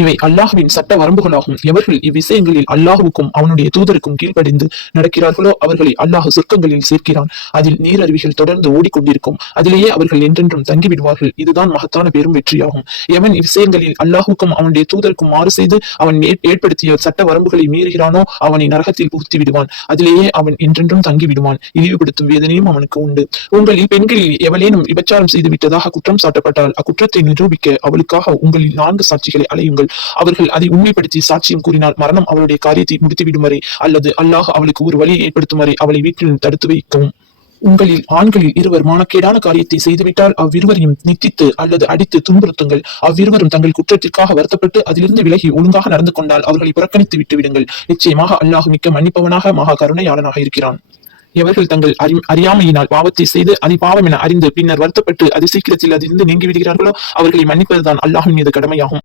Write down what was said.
இவை அல்லாஹ்வின் சட்ட வரம்புகளாகும். எவர்கள் இவ்விஷயங்களில் அல்லாஹுவுக்கும் அவனுடைய தூதருக்கும் கீழ்ப்படிந்து நடக்கிறார்களோ அவர்களை அல்லாஹ் சொர்க்கங்களில் சேர்க்கிறான். அதில் நீரருவிகள் தொடர்ந்து ஓடிக்கொண்டிருக்கும். அதிலேயே அவர்கள் என்றென்றும் தங்கிவிடுவார்கள். இதுதான் மகத்தான பெரும் வெற்றியாகும். எவன் இவ்விஷயங்களில் அல்லாஹுக்கும் அவனுடைய தூதருக்கும் மாறு செய்து அவன் ஏற்படுத்திய சட்ட வரம்புகளை மீறுகிறானோ அவனை நரகத்தில் புகுத்தி விடுவான். அதிலேயே அவன் என்றென்றும் தங்கிவிடுவான். இழிவுபடுத்தும் வேதனையும் அவனுக்கு உண்டு. உங்களில் பெண்களில் எவளேனும் விபச்சாரம் செய்து விட்டதாக குற்றம் சாட்டப்பட்டால் அக்குற்றத்தை நிரூபிக்க அவளுக்காக உங்களில் 4 சாட்சிகளை அலையுங்கள். அவர்கள் அதை உண்மைப்படுத்தி சாட்சியம் கூறினால் மரணம் அவளுடைய காரியத்தை முடித்துவிடும் வரை அல்லது அல்லாஹ் அவளுக்கு ஒரு வழியை ஏற்படுத்தும் வரை அவளை வீட்டில் தடுத்து வைக்கவும். உங்களில் ஆண்களில் இருவர் மானக்கேடான காரியத்தை செய்துவிட்டால் அவ்விருவரையும் நித்தித்து அல்லது அடித்து துன்புறுத்துங்கள். அவ்விருவரும் தங்கள் குற்றத்திற்காக வருத்தப்பட்டு அதிலிருந்து விலகி ஒழுங்காக நடந்து கொண்டால் அவர்களை புறக்கணித்து விட்டு விடுங்கள். நிச்சயமாக அல்லாஹ் மிக்க மன்னிப்பவனாக மகா கருணையாளனாக இருக்கிறான். எவர்கள் தங்கள் அறியாமையினால் பாவத்தை செய்து அதை பாவம் என அறிந்து பின்னர் வருத்தப்பட்டு அது சீக்கிரத்தில் அதிலிருந்து நீங்கி விடுகிறார்களோ அவர்களை மன்னிப்பதுதான் அல்லாஹ்வின் மீது கடமையாகும்.